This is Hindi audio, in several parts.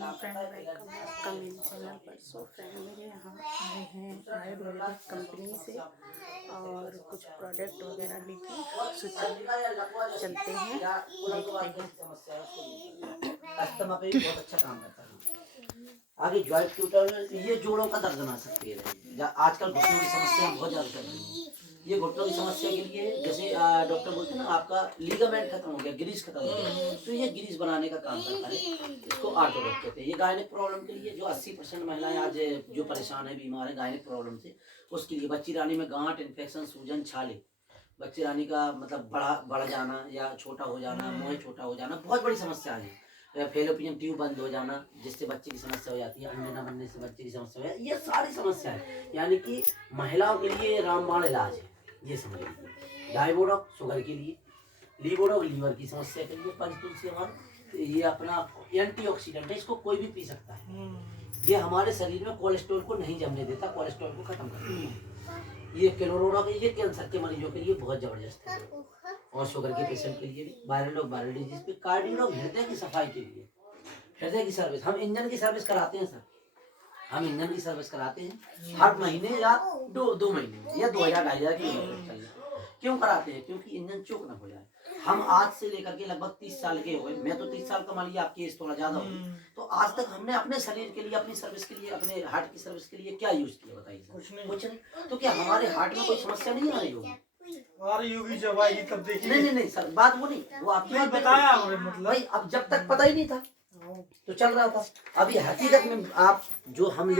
हेलो फ्रेंड, वेलकम आपका मेरे चैनल पर। सो फ्रेंड, मेरे यहाँ आए हैं आयुर्वेदिक कंपनी से और कुछ प्रोडक्ट वगैरह लेके। सो चलते हैं, देखते हैं। अस्थमा पे भी बहुत अच्छा काम करता है। आगे जॉइंट ट्यूटर, ये जोड़ों का दर्द ना सकती है। आजकल घुटनों की समस्या बहुत ज्यादा चल रही है। ये घुटनों की समस्या के लिए जैसे डॉक्टर बोलते हैं ना, आपका लीगामेंट खत्म हो गया, ग्रीस खत्म हो गया, तो ये ग्रीस बनाने का काम करता है। इसको आर्थोडॉक्स कहते हैं। ये गायनिक प्रॉब्लम के लिए जो 80% महिलाएं आज जो परेशान है, बीमार है गायनिक प्रॉब्लम से, उसके लिए बच्ची रानी में गांठ, इन्फेक्शन, सूजन, छाले, बच्ची रानी का मतलब बढ़ जाना या छोटा हो जाना, मुंह छोटा हो जाना, बहुत बड़ी समस्या है। फेलोपियन ट्यूब बंद हो जाना, जिससे बच्चे की समस्या हो जाती है, अंडे न बनने से बच्चे की समस्या हो जाती है। ये सारी समस्या है, यानी कि महिलाओं के लिए रामबाण इलाज है। ये समझ लीजिए। डायबोडॉक शुगर के लिए, लीवोडॉक लीवर की समस्या के लिए, पंचतुलसी हमारा ये अपना एंटीऑक्सीडेंट है, इसको कोई भी पी सकता है। ये हमारे शरीर में कोलेस्ट्रॉल को नहीं जमने देता, कोलेस्ट्रॉल को खत्म कर देता है। ये क्लोरोडॉक, ये कैंसर के मरीजों के लिए बहुत जबरदस्त है, और शुगर के पेशेंट के लिए भी, वायरल डिजीज पे, कार्डियोलॉग हृदय की सफाई के लिए, हृदय की सर्विस। हम इंजन की सर्विस कराते हैं सर, हम इंजन की सर्विस कराते हैं हर महीने या दो महीने में, या 2000-2500 किलोमीटर चलने। क्यों कराते हैं? क्योंकि इंजन चोक ना हो जाए। हम आज से लेकर के लगभग 30 साल के हो गए, मैं तो 30 साल का, मान लिया आपकी एज थोड़ा ज्यादा होगी, तो आज तक हमने अपने शरीर के लिए, अपनी सर्विस के लिए, अपने हार्ट की सर्विस के लिए क्या यूज किया बताइए सर? कुछ नहीं। तो क्या हमारे हार्ट में कोई समस्या नहीं आ रही होगी? योगी जब आएगी तब देखिए। नहीं सर, बात वो नहीं, वो आपकी बात बताया मतलब भाई, अब जब तक पता ही नहीं था तो चल रहा था। अभी हकीकत में आप जो हम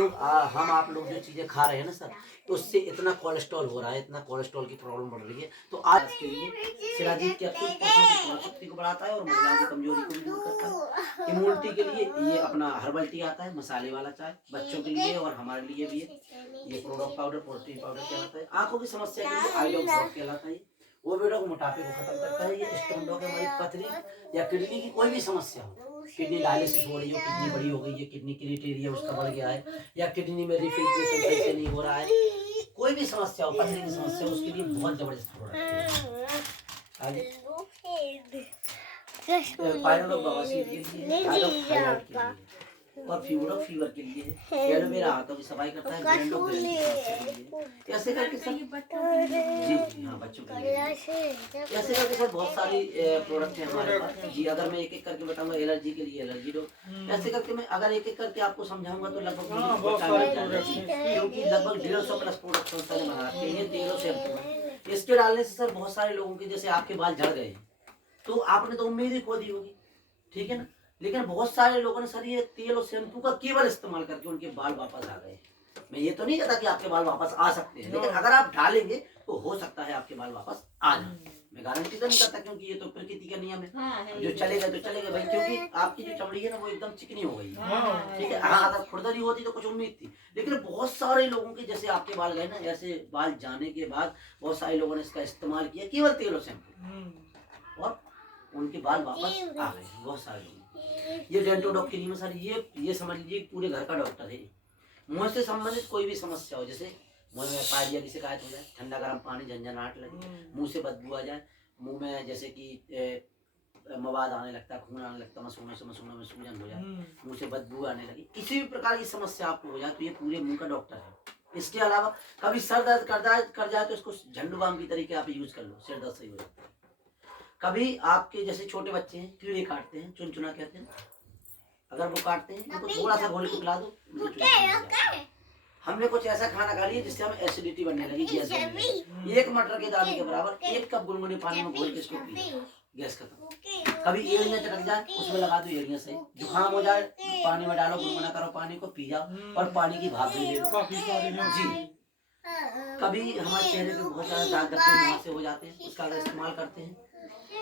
आप लोग जो चीजें खा रहे हैं ना सर, तो उससे इतना कोलेस्ट्रॉल हो रहा है, इतना कोलेस्ट्रॉल की प्रॉब्लम बढ़ रही है। तो आज के लिए सिराजीत कैप्सूल पुरुषों की शक्ति को बढ़ाता है और महिलाओं की कमजोरी को भी दूर करता है। इम्यूनिटी के लिए ये अपना हर्बल टी आता है, मसाले वाला चाय, बच्चों के लिए और हमारे लिए भी है। ये प्रोडक्ट पाउडर, प्रोटीन पाउडर कहलाता है। आंखों की समस्या के लिए आईडॉक ड्रॉप कहलाता है। वो बेटा को मोटापे को खत्म करता है। ये स्टोन डॉग हमारी पथरी या किडनी की कोई भी समस्या हो, किडनी डायलिसिस हो रही हो, किडनी बड़ी हो गई है, किडनी क्राइटेरिया उसका बढ़ गया है, या किडनी में रिफिल्ट्रेशन सही से नहीं हो रहा है, कोई भी समस्या हो, पथरी की समस्या हो, उसके लिए बहुत जबरदस्त प्रोडक्ट है। पायरोडॉक बवासीर के लिए, थायरॉइड थायराइड के लिए, और फीवर के लिए, एलोवेरा हाथों की सफाई करता है, ऐसे करके सब जी हाँ, बच्चों के लिए ऐसे करके सब बहुत सारी प्रोडक्ट है हमारे पास जी। अगर मैं एक एक करके बताऊंगा, एलर्जी के लिए एलर्जी डॉग, ऐसे करके मैं अगर एक एक करके आपको समझाऊंगा तो लगभग क्योंकि लगभग 150 प्लस प्रोडक्ट संस्था ने बना रखे हैं। तेलों से इसके डालने से सर बहुत सारे लोगों के, जैसे आपके बाल झड़ गए तो आपने तो उम्मीद ही खो दी होगी, ठीक है ना, लेकिन बहुत सारे लोगों ने सर ये तेल और शैम्पू का केवल इस्तेमाल करके उनके बाल वापस आ गए। मैं ये तो नहीं कहता कि आपके बाल वापस आ सकते हैं, लेकिन अगर आप डालेंगे तो हो सकता है आपके बाल वापस आ जाए। मैं गारंटी तो नहीं करता, क्योंकि ये तो प्रकृति का नियम है। जो चलेगा तो चलेगा भाई, क्योंकि आपकी जो चमड़ी है ना वो एकदम चिकनी हो गई है, ठीक है। हाँ, अगर खुरदरी होती तो कुछ उम्मीद थी, लेकिन बहुत सारे लोगों के जैसे आपके बाल गए ना, ऐसे बाल जाने के बाद बहुत सारे लोगों ने इसका इस्तेमाल किया, केवल तेल और शैम्पू, और उनके बाल वापस आ गए बहुत सारे लोग। ये डेंटोडॉक के लिए सर, ये समझ लीजिए पूरे घर का डॉक्टर है। मुंह से संबंधित कोई भी समस्या हो, जैसे मुंह में पायरिया की शिकायत हो जाए, ठंडा गर्म पानी झंझनाहट लगे, मुंह से बदबू आ जाए, मुंह में जैसे कि मवाद आने लगता है, खून आने लगता है, मसूड़ों में सूजन हो जाए, मुंह से बदबू आने लगी, किसी भी प्रकार की समस्या आपको हो जाए तो ये पूरे मुंह का डॉक्टर है। इसके अलावा कभी सर दर्द कर जाए तो इसको झंडू बाम की तरीके आप यूज कर लो, सिर दर्द सही हो जाता है। कभी आपके जैसे छोटे बच्चे हैं, कीड़े काटते हैं, चुनचुना कहते हैं, अगर वो काटते हैं उनको थोड़ा सा घोल के पिला दो, हमने कुछ ऐसा खाना खा लिया जिससे हमें एसिडिटी बनने लगी, गैस बनने लगी, एक मटर के दाने के बराबर 1 कप गुनगुने पानी में घोल के इसको पी लो, गैस खत्म। कभी एड़ियां चटक जाए, उसमें लगा दो एड़ियां सही, जुकाम हो जाए पानी में डालो, गुनगुना करो पानी को, पी जाओ, और पानी की भाप भी ले लो जी। कभी हमारे चेहरे पे बहुत सारे दाग धब्बे मुंह से हो जाते हैं, उसका अगर इस्तेमाल करते हैं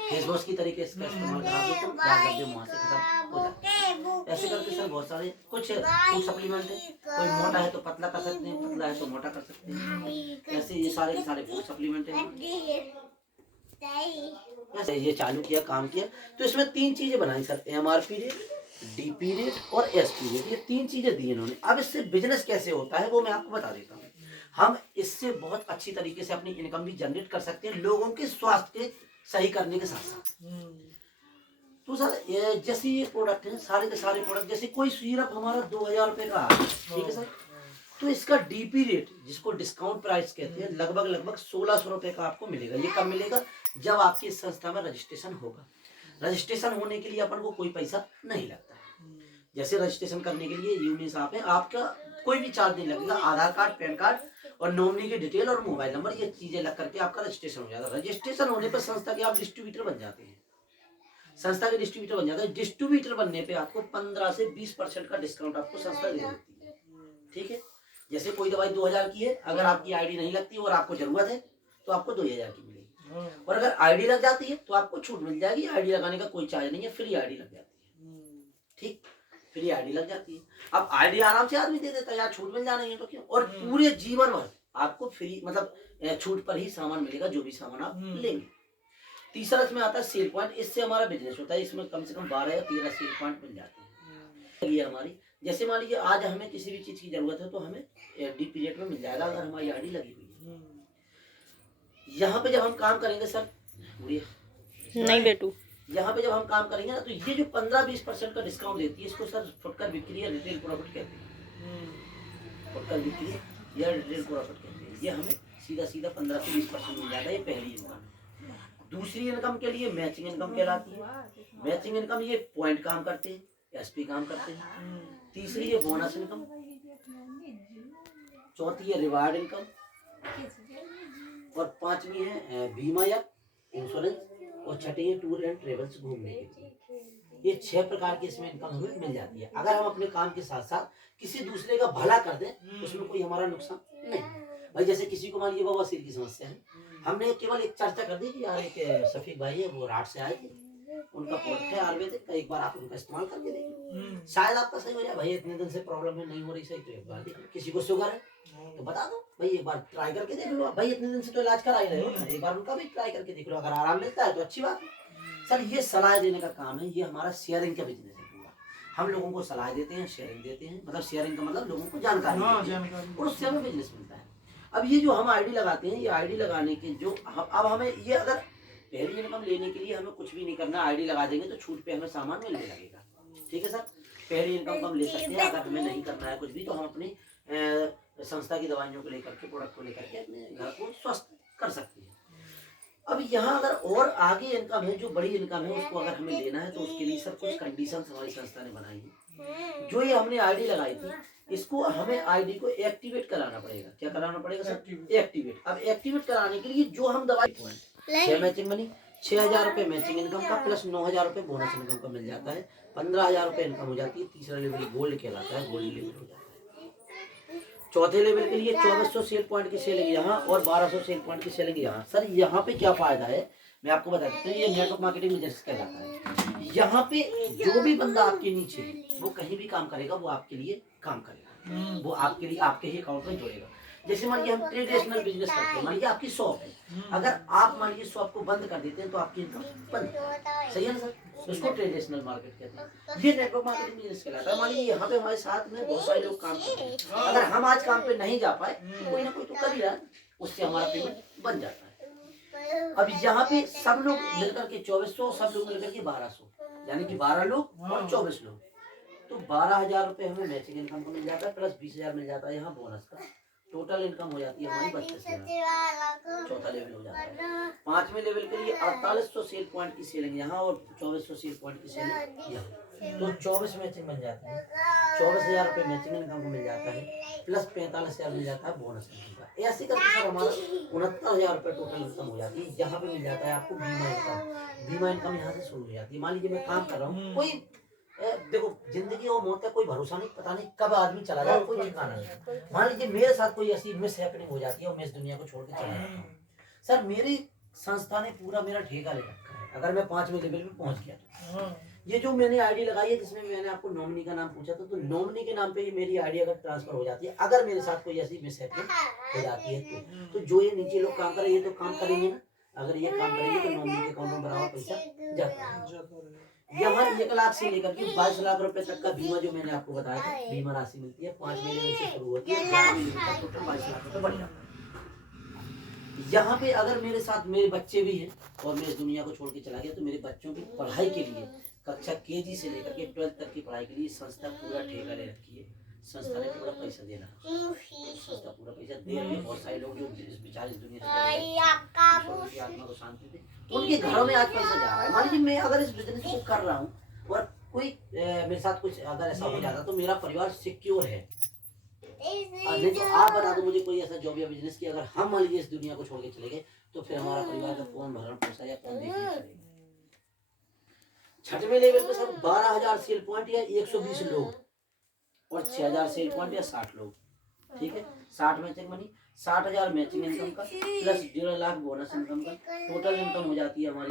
फेस वॉश की तरीके से इस्तेमाल करा दो तो दाग धब्बे मुंह से खत्म हो जाते हैं। ऐसे करके सर बहुत सारे कुछ फूड सप्लीमेंट है, कोई मोटा है तो पतला कर सकते हैं, पतला है तो मोटा कर सकते हैं, ऐसे ये सारे के सारे फूड सप्लीमेंट है। ऐसे ये चालू किया, काम किया, तो इसमें 3 चीजें बनाई sir, MRP rate, DP rate और SP रेट, ये 3 चीजें दी इन्होंने। अब इससे बिजनेस कैसे होता है वो मैं आपको बता देता हूँ। हम इससे बहुत अच्छी तरीके से अपनी इनकम भी जनरेट कर सकते हैं, लोगों के स्वास्थ्य के सही करने के साथ साथ। तो सर जैसे ये प्रोडक्ट है, सारे के सारे प्रोडक्ट, जैसे कोई सिरप हमारा 2000 रुपए का है, ठीक है सर, तो इसका डीपी रेट, जिसको डिस्काउंट प्राइस कहते हैं, लगभग 1600 रुपए का आपको मिलेगा। ये कब मिलेगा? जब आपकी इस संस्था में रजिस्ट्रेशन होगा। रजिस्ट्रेशन होने के लिए अपन को कोई पैसा नहीं लगता है। जैसे रजिस्ट्रेशन करने के लिए यूनियन साहब है, आपका कोई भी चार्ज नहीं लगेगा। आधार कार्ड, पैन कार्ड और नॉमिनी की डिटेल और मोबाइल नंबर, ये चीजें लग करके आपका रजिस्ट्रेशन हो जाता है। रजिस्ट्रेशन होने पर संस्था के आप डिस्ट्रीब्यूटर बन जाते हैं। संस्था के डिस्ट्रीब्यूटर बन जाता है। डिस्ट्रीब्यूटर बनने पे आपको 15 से 20% का डिस्काउंट आपको संस्था दे देती है, ठीक है। जैसे कोई दवाई 2000 की है, अगर आपकी आईडी नहीं लगती और आपको जरूरत है तो आपको 2000 की मिलेगी। और अगर आईडी लग जाती है तो आपको छूट मिल जाएगी। आईडी लगाने का कोई चार्ज नहीं है, फ्री आईडी लग जाती है, ठीक, फ्री आईडी लग जाती है। अब आईडी आराम से आदमी दे देता है, यार छूट मिल जाना है तो क्यों। और पूरे जीवन भर आपको फ्री, मतलब छूट पर ही सामान मिलेगा, जो भी सामान आप लेंगे। तीसरा इसमें आता है सेल पॉइंट। इससे हमारा बिजनेस होता है। इसमें कम से कम 12 या 13 सेल पॉइंट मिल जाते हैं। ये हमारी, जैसे मान लीजिए आज हमें किसी भी चीज की जरूरत है तो हमें डीपी रेट में मिल जाएगा, अगर हमारी आईडी लगी हुई है। यहाँ पे जब हम काम करेंगे सर, नहीं बेटू, यहाँ पे जब हम काम करेंगे ना, तो ये जो 15-20% का डिस्काउंट देती है, इसको सर फुटकर बिक्री या रिटेल प्रॉफिट कहते हैं। फुटकर बिक्री या रिटेल प्रॉफिट कहते हैं। ये हमें सीधा 15 से 20% मिल जाता है। ये पहली इनकम। दूसरी इनकम के लिए मैचिंग इनकम कहलाती है। मैचिंग इनकम, ये पॉइंट काम करते हैं, एसपी काम करते हैं। तीसरी है बोनस इनकम। चौथी है रिवार्ड इनकम। और पांचवी है बीमा या इंश्योरेंस। और छठी है टूर एंड ट्रेवल्स, घूमने के। ये 6 प्रकार की इसमें इनकम हमें मिल जाती है। अगर हम अपने काम के साथ साथ किसी दूसरे का भला कर दें, उसमें कोई हमारा नुकसान नहीं। भाई जैसे किसी को मान लीजिए बवासीर की समस्या है, हमने केवल एक चर्चा कर दी कि यार एक शफीक भाई है, वो राट से आए थे, उनका प्रोडक्ट है आयुर्वेदिक, एक बार आप उनका इस्तेमाल करके देखिए, शायद आपका सही हो जाए। भाई इतने दिन से प्रॉब्लम है, नहीं हो रही सही, तो एक बार देखिए। किसी को शुगर है तो बता दो भाई, एक बार ट्राई करके देख लो। भाई इतने दिन से तो इलाज करा ही रहे हो ना, एक बार उनका भी ट्राई करके देख लो। अगर आराम मिलता है तो अच्छी बात है। सर ये सलाह देने का काम है। ये हमारा शेयरिंग का बिजनेस है पूरा। हम लोगों को सलाह देते हैं, शेयरिंग देते हैं। मतलब शेयरिंग का मतलब लोगों को जानकारी देते हैं, और उससे हमें बिजनेस मिलता है। अब ये जो हम आईडी लगाते हैं, ये आईडी लगाने के जो अब हमें ये, अगर पहली इनकम लेने के लिए हमें कुछ भी नहीं करना, आईडी लगा देंगे तो छूट पे हमें सामान मिलने लगेगा, ठीक है सर। पहली इनकम हम ले सकते हैं। अगर हमें नहीं करना है कुछ भी, तो हम अपनी संस्था की दवाइयों को लेकर के, प्रोडक्ट को लेकर के अपने घर को स्वस्थ कर सकते हैं। अब यहाँ अगर और आगे इनकम है, जो बड़ी इनकम है, उसको अगर हमें लेना है तो उसके लिए सब कुछ कंडीशन हमारी संस्था ने बनाई है। जो ये हमने आईडी लगाई थी, इसको हमें आईडी को एक्टिवेट कराना पड़ेगा। क्या कराना पड़ेगा सर? एक्टिवेट। अब एक्टिवेट कराने के लिए जो हम दवाई 6 मैचिंग बनी, 6000 रुपए मैचिंग इनकम का प्लस 9000 रुपए बोनस इनकम का मिल जाता है। 15000 रुपए इनकम हो जाती है। तीसरा लेवल गोल्ड कहलाता है, गोल्ड लेवल हो जाता है। चौथे लेवल के लिए 2400 सेल पॉइंट की सेलिंग यहाँ और 1200 सेल पॉइंट की सेलिंग यहाँ। सर यहाँ पे क्या फायदा है मैं आपको बता देता हूँ। ये नेटवर्क मार्केटिंग बिजनेस कहलाता है। यहाँ पे जो भी बंदा आपके नीचे वो कहीं भी काम करेगा, वो आपके लिए काम करेगा, वो आपके लिए आपके ही अकाउंट में जोड़ेगा। जैसे मान लीजिए हम ट्रेडिशनल बिजनेस करते हैं, मान लीजिए आपकी शॉप है, अगर आप मान लीजिए शॉप को बंद कर देते हैं तो आपकी इनकम बंद, सही है ना सर? उसको ट्रेडिशनल मार्केट कहते हैं। ये नेटवर्क मार्केटिंग बिजनेस कहलाता है। मान लीजिए यहाँ पे हमारे साथ में बहुत सारे लोग काम करते हैं, अगर हम आज काम पे नहीं जा पाए तो कोई ना कोई तो कर ही रहा है, उससे हमारा पेमेंट बन जाता है। अब यहाँ पे सब लोग मिलकर के 2400, सब लोग मिलकर के 1200, यानी कि 12 लोग और 24 लोग, तो 12000 रुपए हमें मैचिंग इनकम को मिल जाता है, प्लस 20000 मिल जाता है यहाँ बोनस का। टोटल इनकम हो जाती है हमारी 32,000। चौथा लेवल हो जाता है। पांचवें लेवल के लिए 4800 सेल पॉइंट की सेलिंग यहाँ और 2400 सेल पॉइंट की सेलिंग यहाँ, तो 24 मैचिंग बन जाती है। 24,000 रुपए मैचिंग इनकम को मिल जाता है, प्लस 45,000 मिल जाता है बोनस इनकम का। ऐसे करके सर हमारा 69,000 रुपए टोटल इनकम हो जाती है। यहाँ पे मिल जाता है आपको बीमा इनकम। बीमा इनकम यहाँ से शुरू हो जाती है। मान लीजिए मैं काम कर रहा हूँ, कोई देखो जिंदगी और मौत का कोई भरोसा नहीं, पता नहीं कब आदमी चला जाए, कोई ठिकाना नहीं। मान लीजिए मेरे साथ कोई ऐसी मिस हैपनिंग हो जाती है और मैं इस दुनिया को छोड़ के चला जाता हूँ, सर मेरी संस्था ने पूरा मेरा ठेका ले रखा है। अगर मैं 5वें लेवल पे पहुंच गया, ये जो मैंने आईडी लगाई है जिसमें मैंने आपको नॉमिनी का नाम पूछा था, तो नॉमिनी के नाम पे ही मेरी आईडी अगर ट्रांसफर हो जाती है, अगर मेरे साथ कोई ऐसी मिस हैपनिंग हो जाती है तो जो ये नीचे लोग काम कर रहे हैं ये तो काम करेंगे ना, अगर ये काम करेंगे तो नॉमिनी के अकाउंट में बराबर पैसा जाता है। यहाँ 1 लाख से लेकर के 22 लाख रुपए तक का बीमा जो मैंने आपको बताया था, बीमा राशि मिलती है। 5 महीने से शुरू होती है, 11 महीने तक टोटल 22 लाख रुपए बढ़ जाता है। यहाँ पे अगर मेरे साथ मेरे बच्चे भी हैं और मैं इस दुनिया को छोड़ के चला गया, तो मेरे बच्चों की पढ़ाई के लिए कक्षा केजी से लेकर के 12th तक की पढ़ाई के लिए संस्था पूरा ठेका ले रखी है। संस्था ने पूरा पैसा दे रहा है, संस्था पूरा पैसा दे रही है। बहुत सारे लोग जो बेचारे इस दुनिया से चले गए, ईश्वर उनकी आत्मा को शांति दे, उनके घरों में आज पैसा जा रहा है। मान लीजिए मैं अगर इस बिजनेस को कर रहा हूँ और कोई मेरे साथ कुछ अगर ऐसा हो जाता तो मेरा परिवार सिक्योर है। नहीं तो आप बता दो मुझे कोई ऐसा जॉब या बिजनेस की अगर हम मान लीजिए इस दुनिया को छोड़ के चले गए तो फिर हमारा परिवार का कौन भरण पोषण या कौन देखने करेगा। छठवें लेवल पे सर 12,000 सेल पॉइंट या 120 लोग और 6,000 सेल पॉइंट या 60 लोग। ठीक है, 60 मैचिंग मनी, 60,000 मैचिंग इनकम का प्लस 1.5 लाख बोनस इनकम का टोटल इनकम हो जाती है हमारी